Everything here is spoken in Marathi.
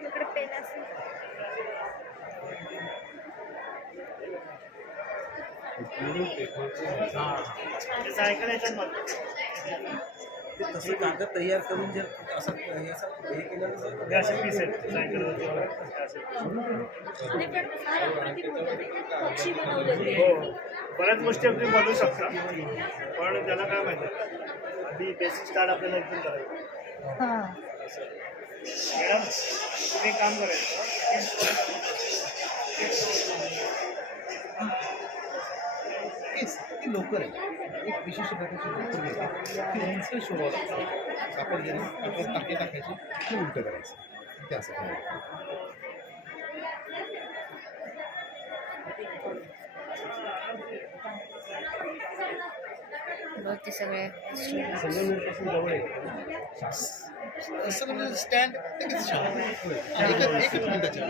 इकडे पेन असेल. तसं कागद तयार करून जर असं हे केलं तर नाही, पण फार अप्रतिम होतं नाही का? पक्षी बनवलेले. बऱ्याच गोष्टी आपण बनवू शकता, पण त्याला काय माहिती आधी बेसिक स्टार्ट आपल्याला एकदम करायचं. हां. मॅडम तुम्ही काम करायचं ती लोकर आहे एक विशिष्ट प्रकारची लोकर घेतात ती उंच शोधावं कापड घेऊन कापड टाकायची ते उलटं करायचं ते असं करायचं. ते सगळे जवळ आहे. सगळं स्टँड एकच मिनिटाच्या